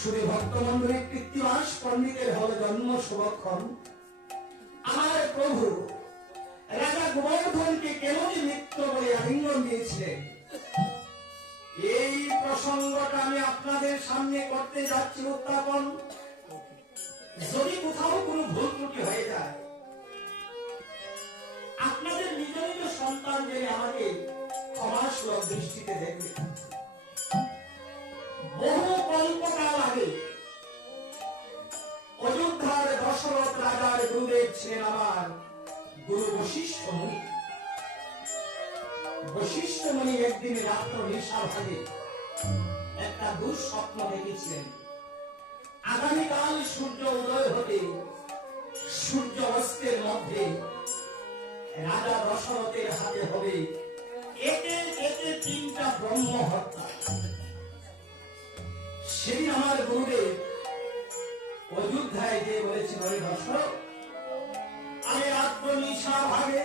শুধু ভক্তমন্ডলীর কৃত্তিবাস পণ্ডিতের হল জন্ম শুভক্ষণ। আমার প্রভু, রাজা গোবর্ধনকে কেমন মৃত্য বলে আলিঙ্গন দিয়েছিলেন? এই প্রসঙ্গটা আমি আপনাদের সামনে করতে যাচ্ছি, উত্থাপন। যদি কোথাও কোনো ভুল ত্রুটি হয়ে যায়, আপনাদের নিজ নিজ সন্তান যে আমাকে ক্ষমাসুলভ দৃষ্টিতে দেখবে ছিলেন আমার গুরু বশিষ্ঠ মুনি। বশিষ্ঠ মুনি একদিন রাত্র নিশা ভাগে একটা দুঃস্বপ্ন দেখেছিলেন। আগামীকাল সূর্য উদয় হতে সূর্য অস্তের মধ্যে রাজা দশরথের হাতে হবে একে একে তিনটা ব্রহ্ম হত্যা। সেই আমার গুরুদেব অযোধ্যায় যে বলেছে বলে দশরথ আমি রাত্র নিশা ভাগে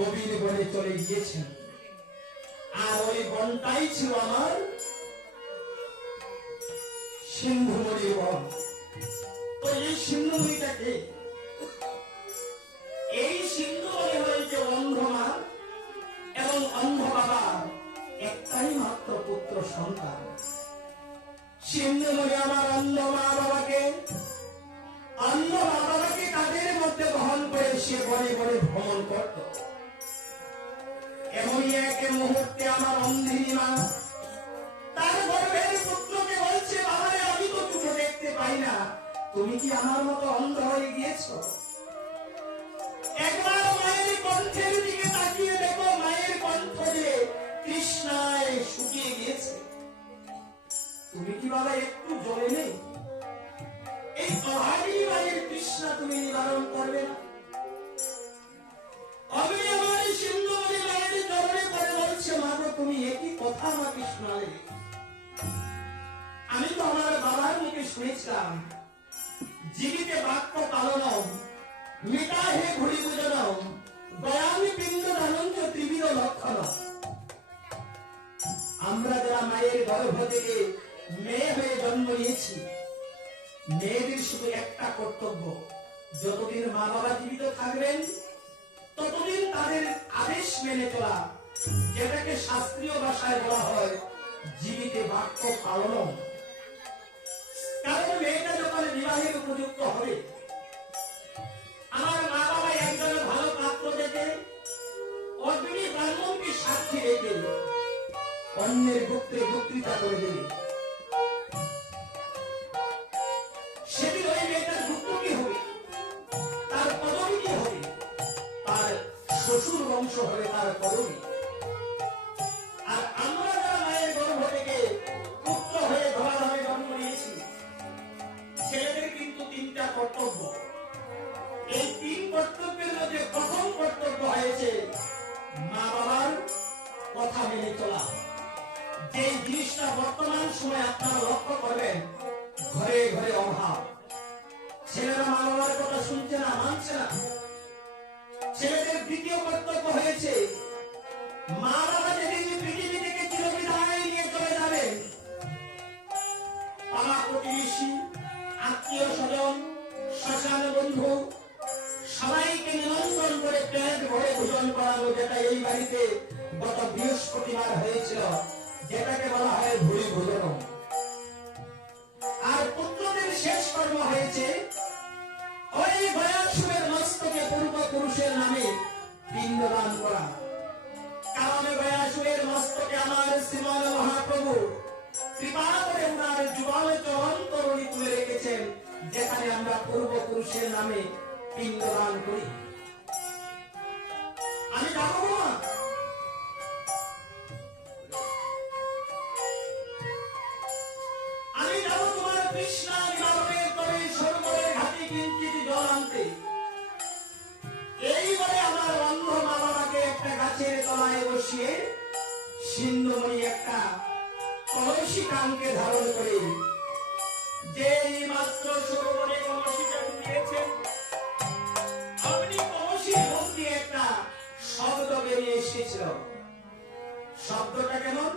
গভীর বনে চলে গিয়েছেন। আর ওই বনটাই ছিল আমার সিন্ধুমণি বন। তো এই সিন্ধুমণিটাকে এই সিন্ধুমণি হয়েছে অন্ধ মা এবং অন্ধ বাবা একটাই মাত্র পুত্র সন্তান। সিন্ধুমণি আমার অন্ধ এক মুহূর্তে আমার অন্ধিনী তার গর্ভের পুত্রকে বলছে, বাবারে, আমি তো চোখে দেখতে পাই না। তুমি কি আমার মতো অন্ধ হয়ে গিয়েছো? একবার মায়ের কণ্ঠের দিকে তাকিয়ে দেখো, মায়ের কণ্ঠ যে কৃষ্ণায় শুকিয়ে গিয়েছে। তুমি কি বাবা, একটু জ্বলে নেই? এই অভাগী মায়ের কৃষ্ণা তুমি নিবারণ করবে না। তুমি একই কথা আমাকে শোনালে আমি তো আমার বাবার মুখে শুনেছিলাম, জীবিতে বাক্য পালনম মিতা হে ঘুরি পিণ্ড লক্ষণ আমরা যারা মায়ের গর্ভ থেকে মেয়ে হয়ে জন্ম নিয়েছি, মেয়েদের শুধু একটা কর্তব্য, যতদিন মা বাবা জীবিত থাকবেন, ততদিন তাদের আদেশ মেনে চলা। যেটাকে শাস্ত্রীয় ভাষায় বলা হয় জীবিতে বাক্য পালন কারণ মেয়েটা যখন বিবাহের উপযুক্ত হবে বৃহস্পতিবার হয়েছিল, যেটাকে বলা হয় ভুড়ি ভোজন আর পুত্রদের শেষ কর্ম হয়েছে, ওই গয়াসুরের মস্তকে পূর্বপুরুষের নামে পিণ্ডদান করা। তুলে রেখেছেন, যেখানে আমরা পূর্বপুরুষের নামে পিণ্ডদান করি। আমি যাব বসিয়ে সিন্ধুমণি একটা কলসি কামকে ধারণ করে যে মাত্র সরোবরে কলসিটা মধ্যে একটা শব্দ বেরিয়ে এসেছিল। শব্দটা কেমন?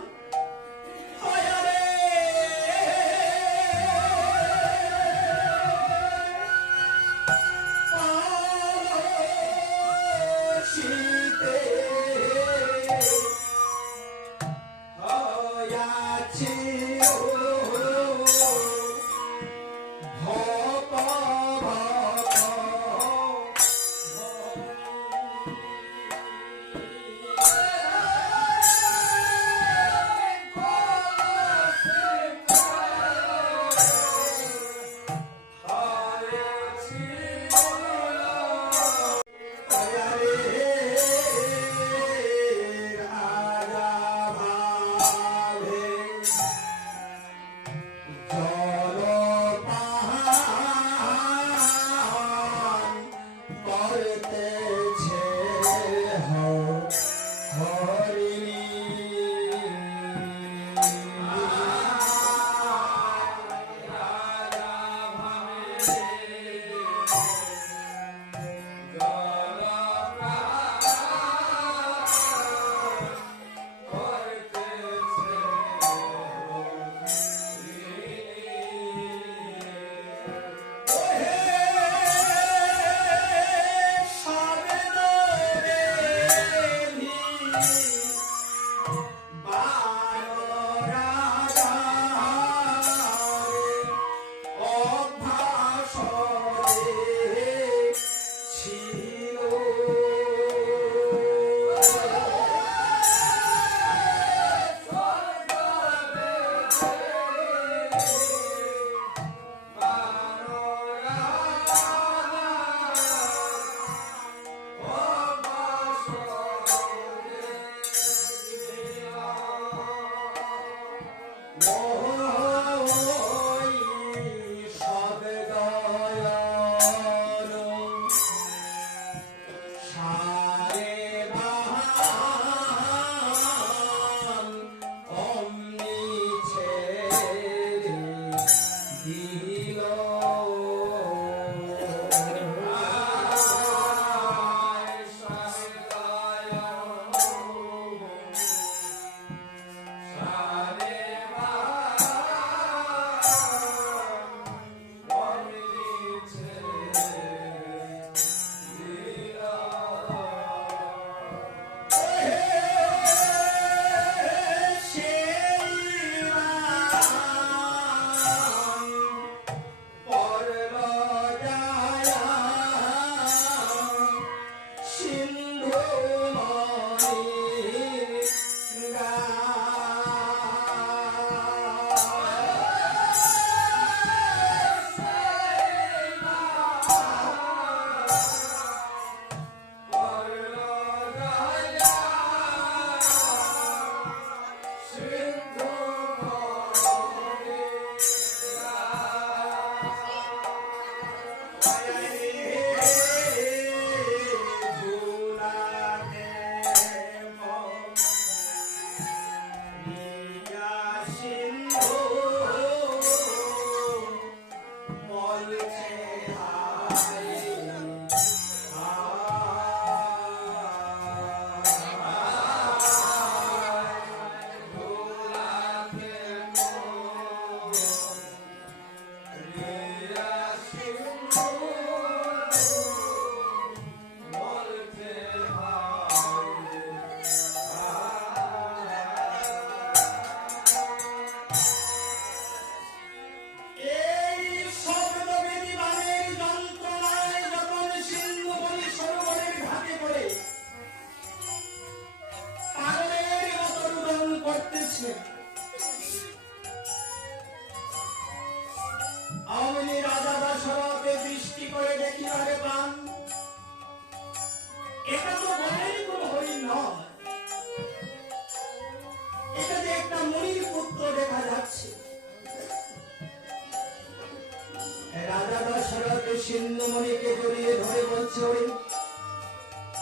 রাজা দশরথ সিন্ধুমণিকে জড়িয়ে ধরে বলছে,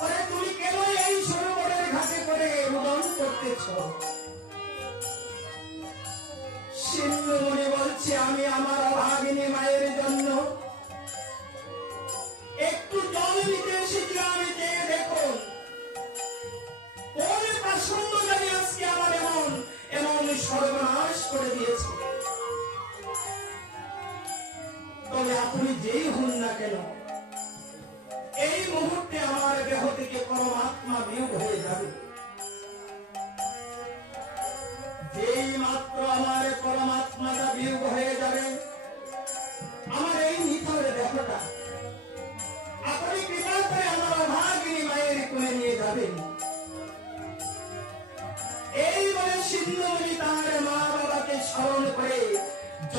ওরে তুমি কেন এই সরোবরের ঘাটে করে রোদন করতেছ? সিন্ধুমণি বলছে, আমি আমার অভাগিনী মায়ের জন্য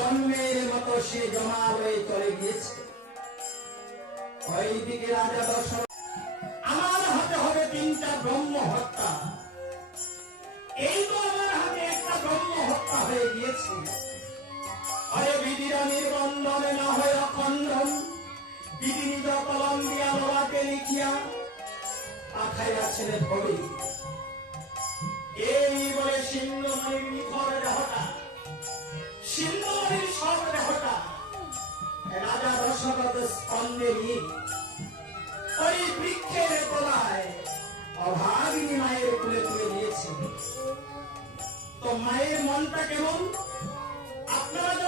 জন্মের মতো সে জমা হয়ে চলে গিয়েছে। ওইদিকে রাজা আমার হাতে হবে তিনটা ব্রহ্ম হত্যা। এই তো আমার হাতে একটা ব্রহ্ম হত্যা হয়ে গিয়েছে। বিধিরা নির্বন্ধনে না হয় অখণ্ডন বিধি নিজ কলম দিয়া লিখিয়া পাঠাইয়া ছেলে ধরে এই বলে সিন্ধুমণির নিথর দেহটা রাজা দশরথ স্কন্দে ওই বৃক্ষের তলায় অভাগিনী মায়ের কুলে তুলে দিয়েছে। তো মায়ের মনটা কেমন? আপনারা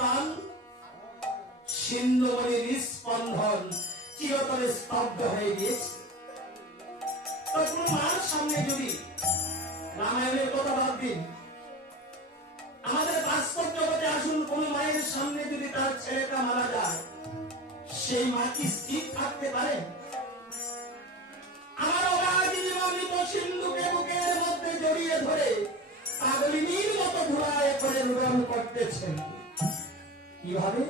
পান সিন্ধুমণির স্পন্দন চিরতরে স্তব্ধ হয়ে গিয়েছে। তখন মার সামনে যদি রামায়ণের কথা বাদ দিন আমাদের বাস্তব জগতে আসুন, কোন মায়ের সামনে যদি তার ছেলেটা মারা যায়, সেই মা কি স্থির থাকতে পারে? আমার মমিত সিন্ধুকে বুকের মধ্যে জড়িয়ে ধরে পাগলিনীর মতো ঘুরায় করে রুদন করতেছেন। কীভাবে